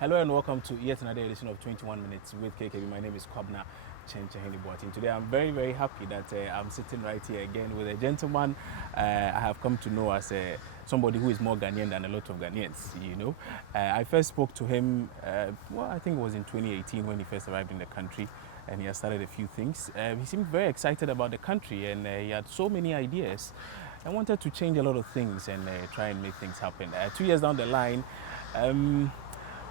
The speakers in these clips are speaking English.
Hello and welcome to yet another edition of 21 Minutes with KKB. My name is Kwabena Kyenkyenhene Boateng. Today I'm very happy that I'm sitting right here again with a gentleman I have come to know as somebody who is more Ghanaian than a lot of Ghanaians, you know. I first spoke to him, I think it was in 2018 when he first arrived in the country, and he has started a few things. He seemed very excited about the country, and he had so many ideas. I wanted to change a lot of things and try and make things happen. 2 years down the line,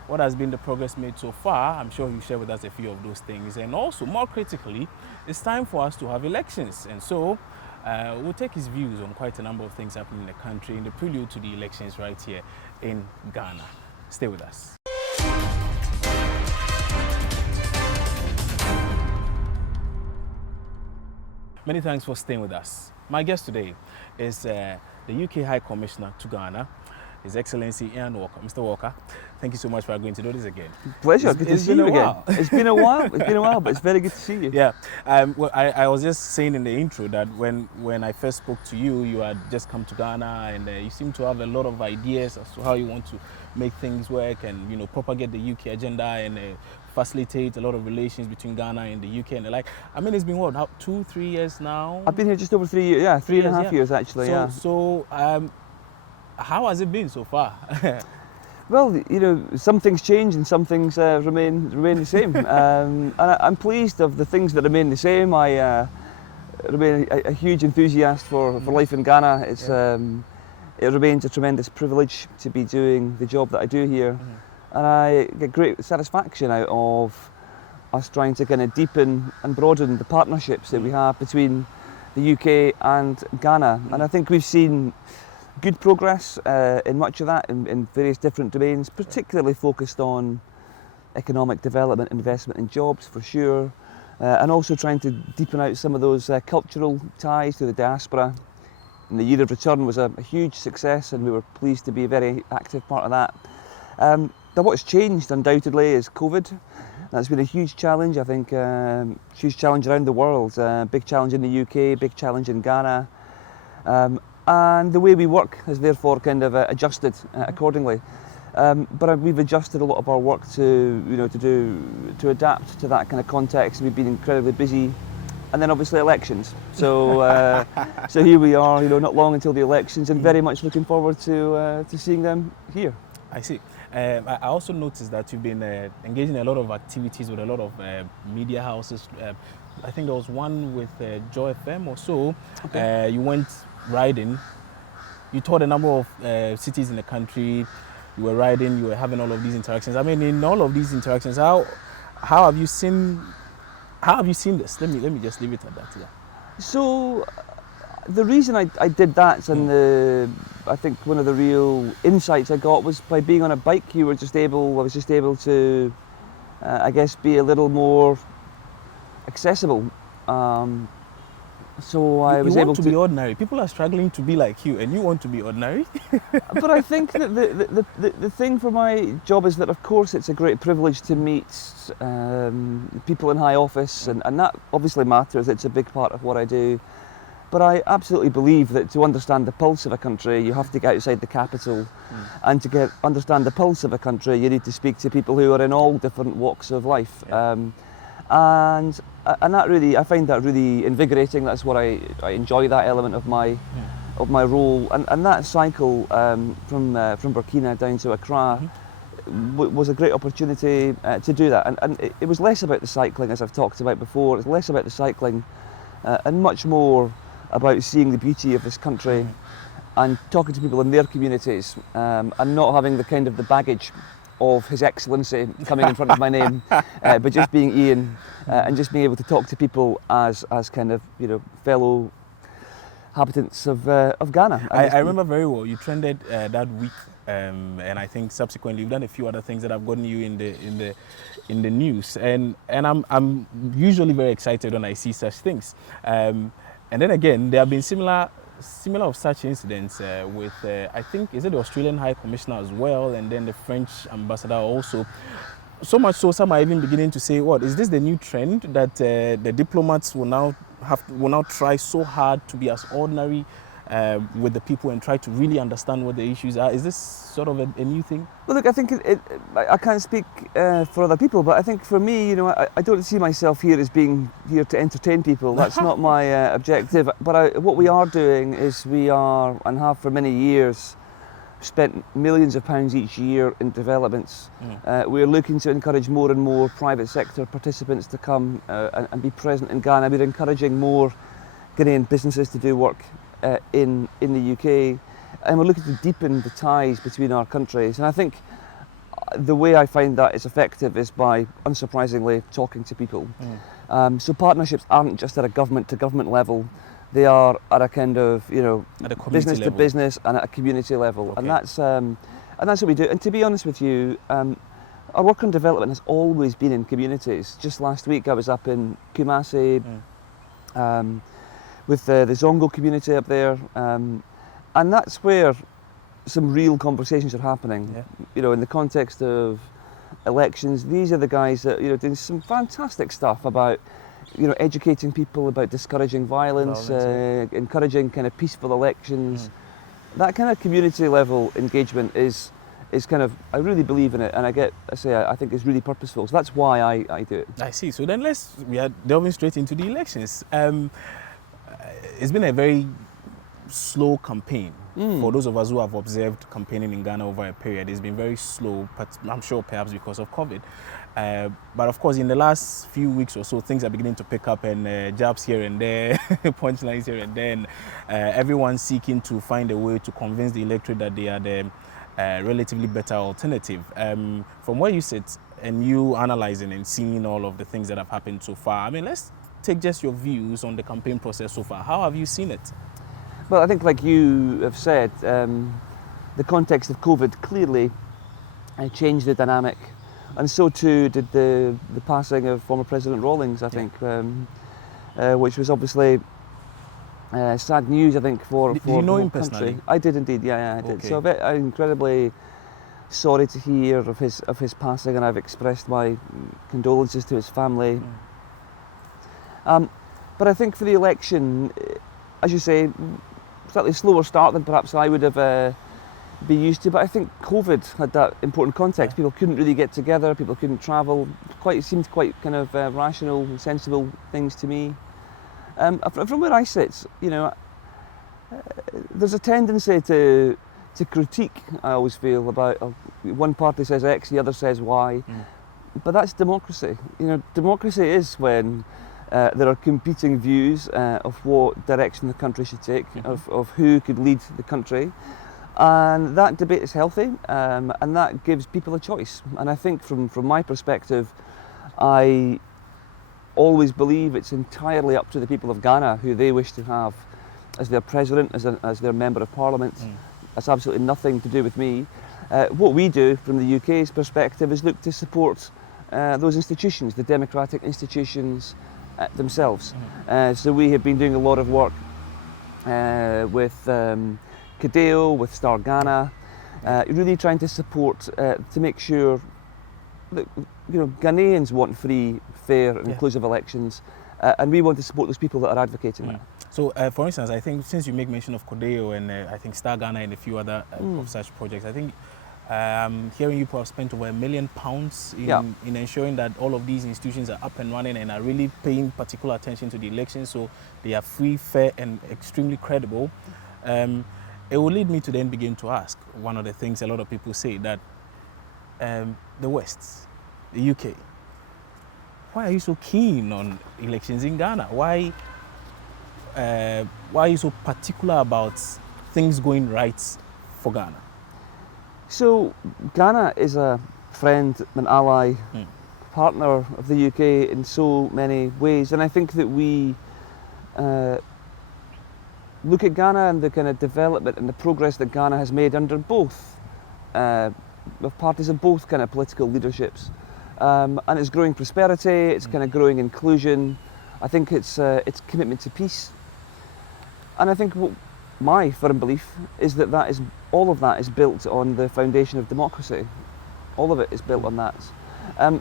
what has been the progress made so far? I'm sure you share with us a few of those things. And also, more critically, it's time for us to have elections. And so we'll take his views on quite a number of things happening in the country in the prelude to the elections right here in Ghana. Stay with us. Many thanks for staying with us. My guest today is the UK High Commissioner to Ghana, His Excellency Iain Walker. Mr. Walker, thank you so much for agreeing to do this again. Pleasure, good to see you again. It's been a while, but it's very good to see you. Yeah, well, I was just saying in the intro that when I first spoke to you, you had just come to Ghana and you seem to have a lot of ideas as to how you want to make things work and, you know, propagate the UK agenda and facilitate a lot of relations between Ghana and the UK and the like. I mean, it's been what, 2-3 years now? I've been here just over 3 years, yeah, three and a half years actually, So, how has it been so far? Well, you know, some things change and some things remain the same. And I'm pleased of the things that remain the same. I remain a huge enthusiast for life in Ghana. It remains a tremendous privilege to be doing the job that I do here. And I get great satisfaction out of us trying to kind of deepen and broaden the partnerships that we have between the UK and Ghana. And I think we've seen good progress in much of that in various different domains, particularly focused on economic development, investment and jobs for sure, and also trying to deepen out some of those cultural ties to the diaspora. And the Year of Return was a huge success and we were pleased to be a very active part of that. But what's changed undoubtedly is COVID. That's been a huge challenge, I think, huge challenge around the world, big challenge in the UK, big challenge in Ghana. And the way we work has therefore kind of adjusted accordingly. But we've adjusted a lot of our work to adapt to that kind of context. We've been incredibly busy, and then obviously elections. So so here we are, you know, not long until the elections, and very much looking forward to seeing them here. I see. I also noticed that you've been engaging in a lot of activities with a lot of media houses. I think there was one with Joy FM or so. Okay. You went riding. You toured a number of cities in the country. You were riding. You were having all of these interactions. I mean, in all of these interactions, how have you seen this? Let me just leave it at that. Yeah. So the reason I did that, and I think one of the real insights I got was by being on a bike. I was just able to, I guess, be a little more accessible. So I was able to be ordinary. People are struggling to be like you, and you want to be ordinary. But I think that the thing for my job is that, of course, it's a great privilege to meet people in high office, and that obviously matters. It's a big part of what I do. But I absolutely believe that to understand the pulse of a country, you have to get outside the capital. And to understand the pulse of a country, you need to speak to people who are in all different walks of life. Yeah. And that really, I find that really invigorating. That's what I enjoy, that element of my role. And that cycle from Burkina down to Accra was a great opportunity to do that. And it was less about the cycling, as I've talked about before. It's less about the cycling and much more about seeing the beauty of this country and talking to people in their communities and not having the baggage of His Excellency coming in front of my name, but just being Iain and just being able to talk to people as kind of, you know, fellow inhabitants of Ghana. I remember very well. You trended that week, and I think subsequently you've done a few other things that have gotten you in the news. And I'm usually very excited when I see such things. And then again, there have been similar of such incidents with, I think, is it the Australian High Commissioner as well, and then the French ambassador also. So much so, some are even beginning to say, what, is this the new trend that the diplomats will now try so hard to be as ordinary with the people and try to really understand what the issues are? Is this sort of a new thing? Well, look, I think I can't speak for other people, but I think for me, I don't see myself here as being here to entertain people. That's not my objective. But what we are doing is we are, and have for many years, spent millions of pounds each year in developments. We're looking to encourage more and more private sector participants to come and be present in Ghana. We're encouraging more Ghanaian businesses to do work in the UK, and we're looking to deepen the ties between our countries. And I think the way I find that is effective is by, unsurprisingly, talking to people. So partnerships aren't just at a government to government level. They are at a kind of, At a community business level. to business and at a community level. Okay. And that's what we do. And to be honest with you, our work on development has always been in communities. Just last week I was up in Kumasi with the Zongo community up there, and that's where some real conversations are happening. In the context of elections, these are the guys that doing some fantastic stuff about educating people about discouraging violence, encouraging kind of peaceful elections. That kind of community level engagement is kind of, I really believe in it, and I think it's really purposeful. So that's why I do it. I see. So then we are delving straight into the elections. It's been a very slow campaign. For those of us who have observed campaigning in Ghana over a period, it's been very slow, but I'm sure perhaps because of COVID. But of course, in the last few weeks or so, things are beginning to pick up, and jabs here and there, punchlines here and there, and everyone's seeking to find a way to convince the electorate that they are the relatively better alternative. From where you sit and you analysing and seeing all of the things that have happened so far, I mean, let's take just your views on the campaign process so far. How have you seen it? Well, I think, like you have said, the context of COVID clearly changed the dynamic, and so too did the passing of former President Rawlings, I think, which was obviously sad news, I think, for Did you know the him whole personally? country. I did indeed, yeah, I did. Okay. So I'm incredibly sorry to hear of his passing, and I've expressed my condolences to his family. But I think for the election, as you say, slightly slower start than perhaps I would have been used to, but I think COVID had that important context. People couldn't really get together, people couldn't travel. It seemed quite kind of rational and sensible things to me. From where I sit, there's a tendency to critique, I always feel, about one party says X, the other says Y, but that's democracy. Democracy is when there are competing views of what direction the country should take, of who could lead the country, and that debate is healthy, and that gives people a choice. And I think from my perspective, I always believe it's entirely up to the people of Ghana who they wish to have as their president, as their member of parliament. That's absolutely nothing to do with me. What we do from the UK's perspective is look to support those institutions, the democratic institutions themselves. So we have been doing a lot of work with KDEO, with Star Ghana, really trying to support to make sure that Ghanaians want free, fair and inclusive elections, and we want to support those people that are advocating that. So, for instance, I think since you make mention of KDEO and I think Star Ghana and a few other of such projects, I think hearing you have spent over £1 million in ensuring that all of these institutions are up and running and are really paying particular attention to the elections, so they are free, fair and extremely credible. It will lead me to then begin to ask one of the things a lot of people say, that the West, the UK, why are you so keen on elections in Ghana? Why are you so particular about things going right for Ghana? So Ghana is a friend, an ally, partner of the UK in so many ways, and I think that we look at Ghana and the kind of development and the progress that Ghana has made under both of parties of both kind of political leaderships, and it's growing prosperity, it's kind of growing inclusion. I think it's commitment to peace, and I think my firm belief is that all of that is built on the foundation of democracy. All of it is built on that.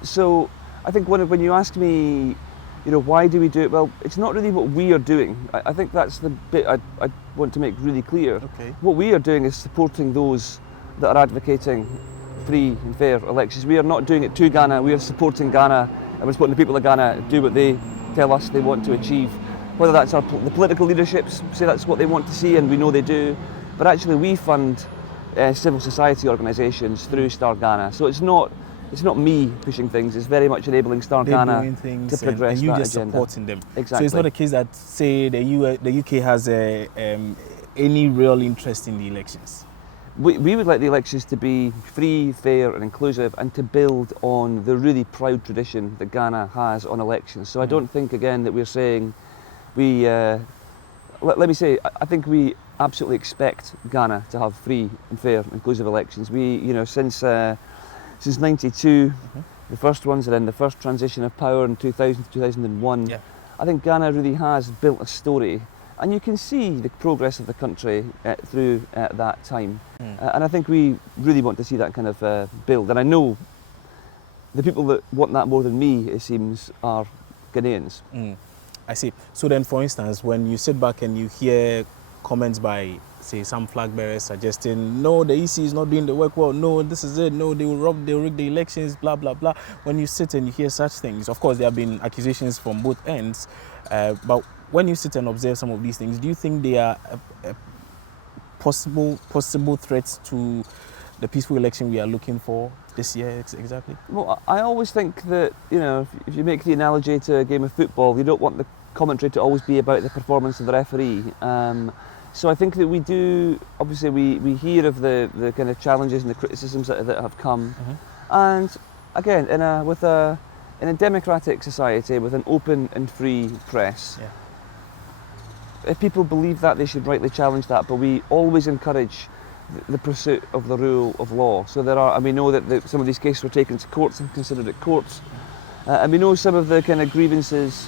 So I think when you ask me, why do we do it? Well, it's not really what we are doing. I think that's the bit I'd want to make really clear. Okay. What we are doing is supporting those that are advocating free and fair elections. We are not doing it to Ghana, we are supporting Ghana, and we're supporting the people of Ghana do what they tell us they want to achieve. Whether that's the political leaderships say that's what they want to see, and we know they do, but actually we fund civil society organisations through Star Ghana. So it's not me pushing things, it's very much enabling Star Ghana to progress and you that just agenda. Supporting them. Exactly. So it's not a case that, say, the UK has any real interest in the elections. We would like the elections to be free, fair and inclusive, and to build on the really proud tradition that Ghana has on elections. So I don't think, again, that we're saying let me say, I think we absolutely expect Ghana to have free and fair and inclusive elections. Since '92, the first ones, and then the first transition of power in 2000 to 2001, I think Ghana really has built a story. And you can see the progress of the country through that time. And I think we really want to see that kind of build. And I know the people that want that more than me, it seems, are Ghanaians. I see. So then, for instance, when you sit back and you hear comments by, say, some flag bearers suggesting, no, the EC is not doing the work well, no, this is it, no, they'll rig the elections, blah, blah, blah. When you sit and you hear such things, of course, there have been accusations from both ends, but when you sit and observe some of these things, do you think they are possible threats to the peaceful election we are looking for this year exactly? Well, I always think that, if you make the analogy to a game of football, you don't want the commentary to always be about the performance of the referee. So I think that we do, obviously we hear of the kind of challenges and the criticisms that have come. And again, in a democratic society with an open and free press, if people believe that, they should rightly challenge that, but we always encourage the pursuit of the rule of law. So and we know that some of these cases were taken to courts and considered at courts, and we know some of the kind of grievances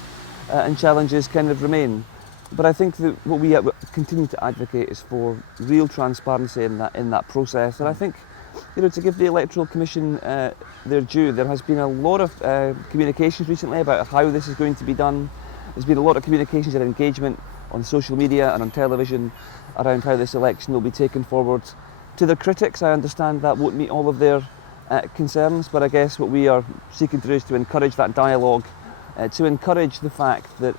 and challenges kind of remain. But I think that what we continue to advocate is for real transparency in that process. And I think, to give the Electoral Commission their due, there has been a lot of communications recently about how this is going to be done. There's been a lot of communications and engagement on social media and on television around how this election will be taken forward. To their critics, I understand that won't meet all of their concerns, but I guess what we are seeking to do is to encourage that dialogue, to encourage the fact that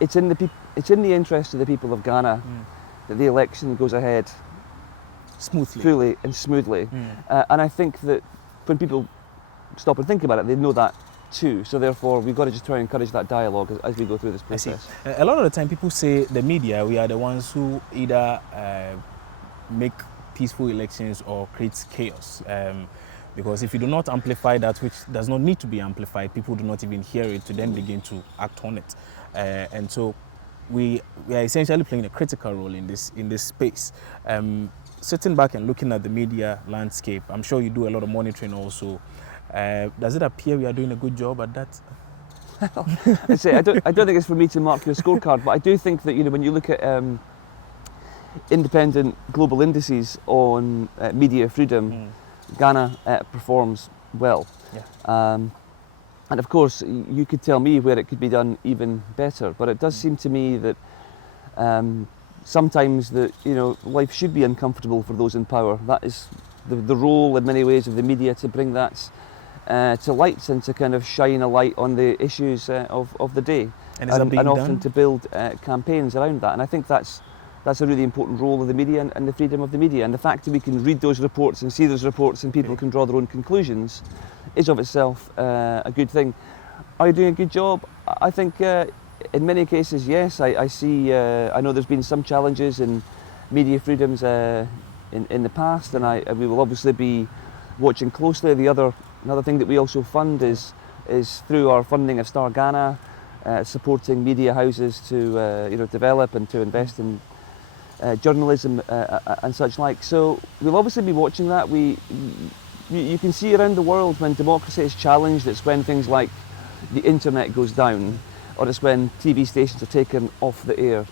it's in the interest of the people of Ghana that the election goes ahead smoothly, fully and smoothly. And I think that when people stop and think about it, they know that too. So therefore, we've got to just try and encourage that dialogue as we go through this process. I see. A lot of the time, people say the media, we are the ones who either make peaceful elections or create chaos. Because if you do not amplify that which does not need to be amplified, people do not even hear it to then begin to act on it. And so we are essentially playing a critical role in this space. Sitting back and looking at the media landscape, I'm sure you do a lot of monitoring also. Does it appear we are doing a good job at that? I don't think it's for me to mark your scorecard, but I do think that when you look at independent global indices on media freedom, Ghana performs well. And of course, you could tell me where it could be done even better, but it does seem to me that sometimes life should be uncomfortable for those in power. That is the role in many ways of the media, to bring that to light and to kind of shine a light on the issues of the day, and often done? To build campaigns around that. And I think that's a really important role of the media and the freedom of the media. And the fact that we can read those reports and see those reports and people can draw their own conclusions is of itself a good thing. Are you doing a good job? I think in many cases, yes. I know there's been some challenges in media freedoms in the past, and we will obviously be watching closely. Another thing that we also fund is through our funding of Star Ghana, supporting media houses to develop and to invest in journalism and such like. So we'll obviously be watching that. You can see around the world when democracy is challenged, it's when things like the internet goes down, or it's when TV stations are taken off the air.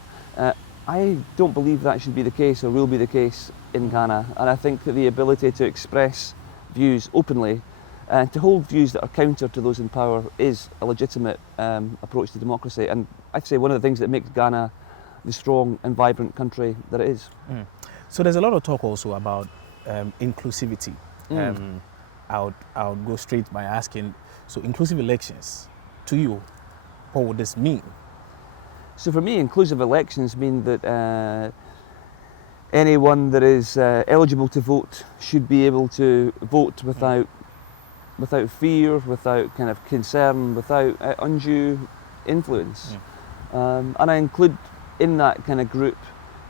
I don't believe that should be the case or will be the case in Ghana, and I think that the ability to express views openly and to hold views that are counter to those in power is a legitimate approach to democracy. And I'd say one of the things that makes Ghana the strong and vibrant country that it is. So there's a lot of talk also about inclusivity. I would go straight by asking, so inclusive elections, to you, what would this mean? So for me, inclusive elections mean that anyone that is eligible to vote should be able to vote without fear, without kind of concern, without undue influence. And I include in that kind of group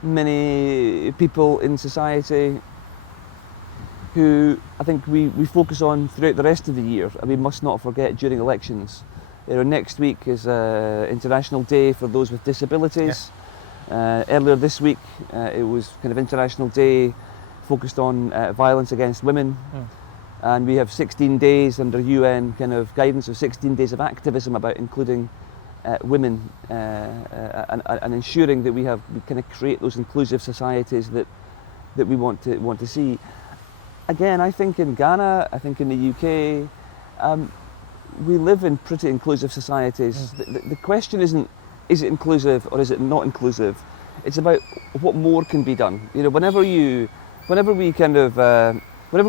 many people in society who I think we focus on throughout the rest of the year, and we must not forget during elections. Next week is International Day for those with disabilities. Earlier this week it was kind of International Day focused on violence against women. And we have 16 days under UN kind of guidance of 16 days of activism about including women and ensuring that we kind of create those inclusive societies that we want to see. Again, I think in Ghana, I think in the UK, we live in pretty inclusive societies. The question isn't, is it inclusive or is it not inclusive? It's about what more can be done. Whenever we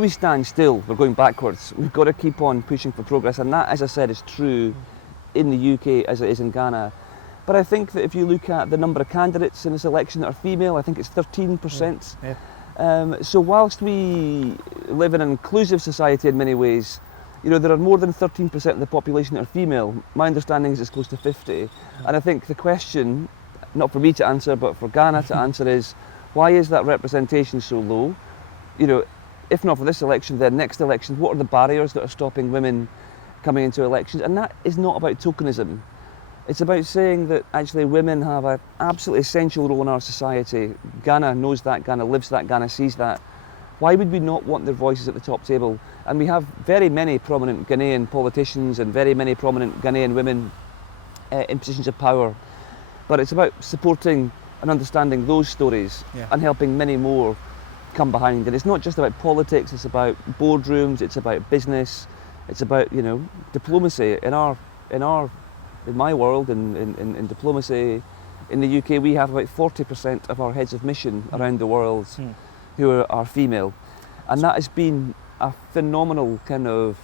stand still, we're going backwards. We've got to keep on pushing for progress, and that, as I said, is true in the UK as it is in Ghana. But I think that if you look at the number of candidates in this election that are female, I think it's 13%. So whilst we live in an inclusive society in many ways, there are more than 13% of the population that are female. My understanding is it's close to 50. And I think the question, not for me to answer, but for Ghana to answer is, why is that representation so low? If not for this election, then next election, what are the barriers that are stopping women coming into elections? And that is not about tokenism. It's about saying that actually women have an absolutely essential role in our society. Ghana knows that, Ghana lives that, Ghana sees that. Why would we not want their voices at the top table? And we have very many prominent Ghanaian politicians and very many prominent Ghanaian women in positions of power. But it's about supporting and understanding those stories and helping many more come behind. And it's not just about politics, it's about boardrooms, it's about business, it's about diplomacy. In my world, in diplomacy, in the UK, we have about 40% of our heads of mission around the world who are female, and that has been a phenomenal kind of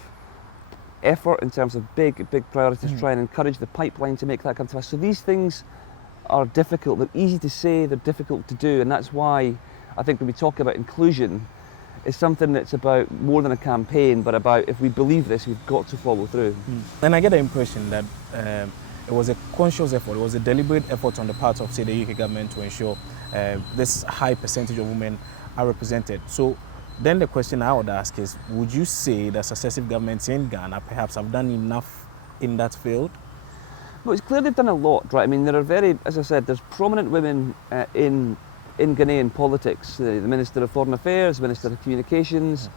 effort in terms of big priorities to try and encourage the pipeline to make that come to pass. So these things are difficult. They're easy to say, they're difficult to do, and that's why I think when we talk about inclusion, it's something that's about more than a campaign, but about if we believe this, we've got to follow through. And I get the impression that it was a conscious effort, it was a deliberate effort on the part of, say, the UK government to ensure this high percentage of women are represented. So then the question I would ask is, would you say that successive governments in Ghana perhaps have done enough in that field? Well, it's clear they've done a lot, right? I mean, there are as I said, there's prominent women in Ghanaian politics. The Minister of Foreign Affairs, Minister of Communications,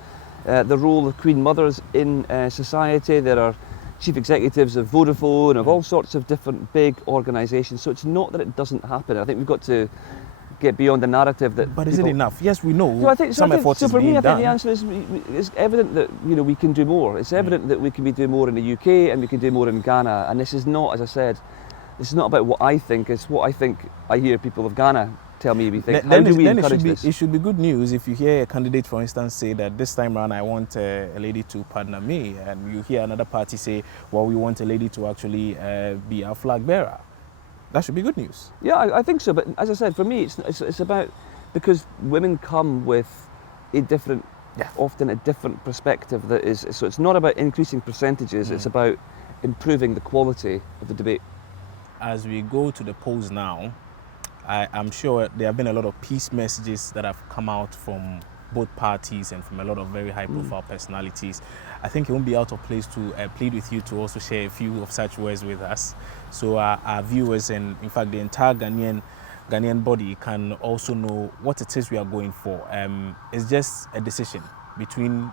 the role of Queen Mothers in society. There are chief executives of Vodafone, of all sorts of different big organisations. So it's not that it doesn't happen. I think we've got to get beyond the narrative that. But is it enough? Yes, we know some efforts is for being me, I done. think the answer is it's evident that we can do more. It's evident that we can be doing more in the UK and we can do more in Ghana. And this is not, as I said, this is not about what I think. It's what I think I hear people of Ghana tell me we think. How do we encourage this? It should be good news if you hear a candidate, for instance, say that this time around I want a lady to partner me, and you hear another party say, well, we want a lady to actually be our flag bearer. That should be good news. Yeah, I think so. But as I said, for me, it's about, because women come with a different, often a different perspective that is. So it's not about increasing percentages. It's about improving the quality of the debate. As we go to the polls now, I'm sure there have been a lot of peace messages that have come out from both parties and from a lot of very high-profile personalities. I think it won't be out of place to plead with you to also share a few of such words with us, so our viewers and, in fact, the entire Ghanaian body can also know what it is we are going for. It's just a decision between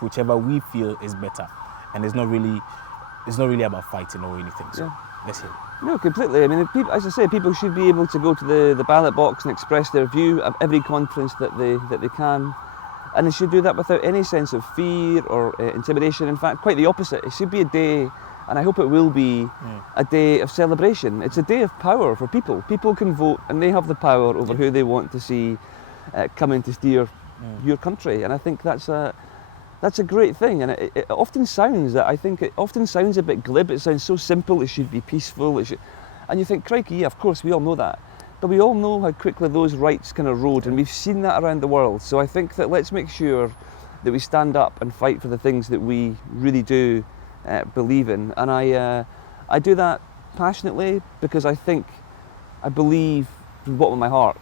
whichever we feel is better, and it's not really about fighting or anything. So let's hear it. No, completely. I mean, as I say, people should be able to go to the ballot box and express their view of every confidence that they can, and they should do that without any sense of fear or intimidation. In fact, quite the opposite. It should be a day And I hope it will be a day of celebration. It's a day of power for people. People can vote and they have the power over who they want to see come in to steer your country. And I think that's a great thing. And it often sounds a bit glib. It sounds so simple. It should be peaceful. And you think, crikey, yeah, of course, we all know that. But we all know how quickly those rights can erode, and we've seen that around the world. So I think that let's make sure that we stand up and fight for the things that we really do believe in. And I do that passionately because I believe from the bottom of my heart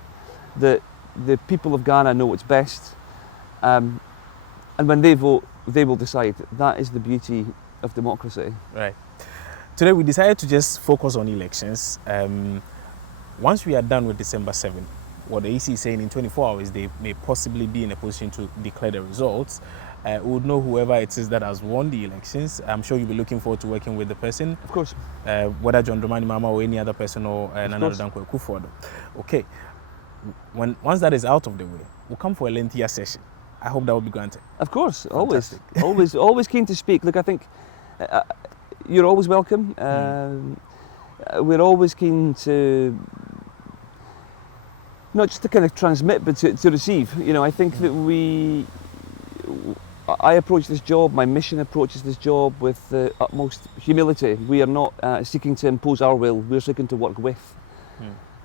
that the people of Ghana know what's best. And when they vote, they will decide. That is the beauty of democracy. Right. Today we decided to just focus on elections. Once we are done with December 7, what the EC is saying in 24 hours, they may possibly be in a position to declare the results. We would know whoever it is that has won the elections. I'm sure you'll be looking forward to working with the person. Of course. Whether John Dramani Mahama or any other person or Nana Dankwa Akufo-Addo. Okay. Once that is out of the way, we'll come for a lengthier session. I hope that will be granted. Of course, Fantastic. always keen to speak. Look, I think you're always welcome. We're always keen to not just to kind of transmit, but to receive. You know, I think that I approach this job, my mission approaches this job with the utmost humility. We are not seeking to impose our will, we're seeking to work with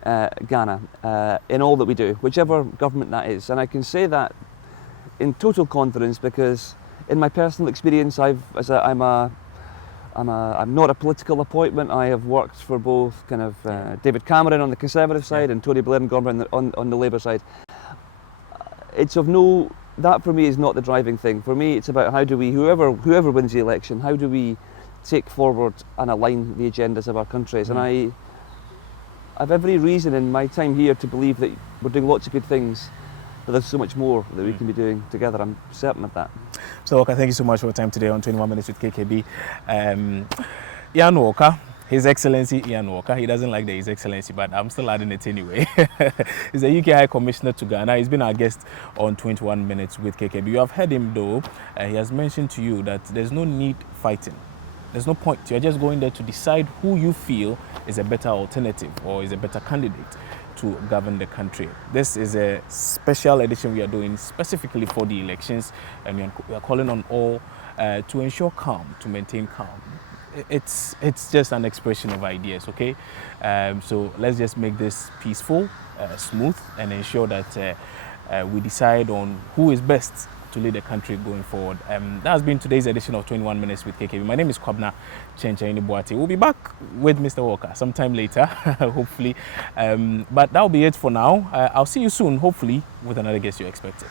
Ghana in all that we do, whichever government that is. And I can say that in total confidence because in my personal experience, I'm not a political appointment. I have worked for both kind of David Cameron on the Conservative side and Tony Blair and Gordon on the Labour side. That for me is not the driving thing. For me, it's about how do we, whoever wins the election, how do we take forward and align the agendas of our countries. And I have every reason in my time here to believe that we're doing lots of good things, but there's so much more that we can be doing together. I'm certain of that. So, Walker, thank you so much for your time today on 21 Minutes with KKB. Iain Walker, His Excellency Iain Walker. He doesn't like the His Excellency, but I'm still adding it anyway. He's the UK High Commissioner to Ghana. He's been our guest on 21 Minutes with KKB. You have heard him though. He has mentioned to you that there's no need fighting. There's no point. You're just going there to decide who you feel is a better alternative or is a better candidate to govern the country. This is a special edition we are doing specifically for the elections, and we are calling on all to ensure calm, to maintain calm. It's just an expression of ideas, okay? So let's just make this peaceful, smooth, and ensure that we decide on who is best to lead the country going forward. That has been today's edition of 21 Minutes with KKB. My name is Kwabena Kyenkyenhene Boateng. We'll be back with Mr. Walker sometime later, hopefully. But that'll be it for now. I'll see you soon, hopefully, with another guest you're expecting.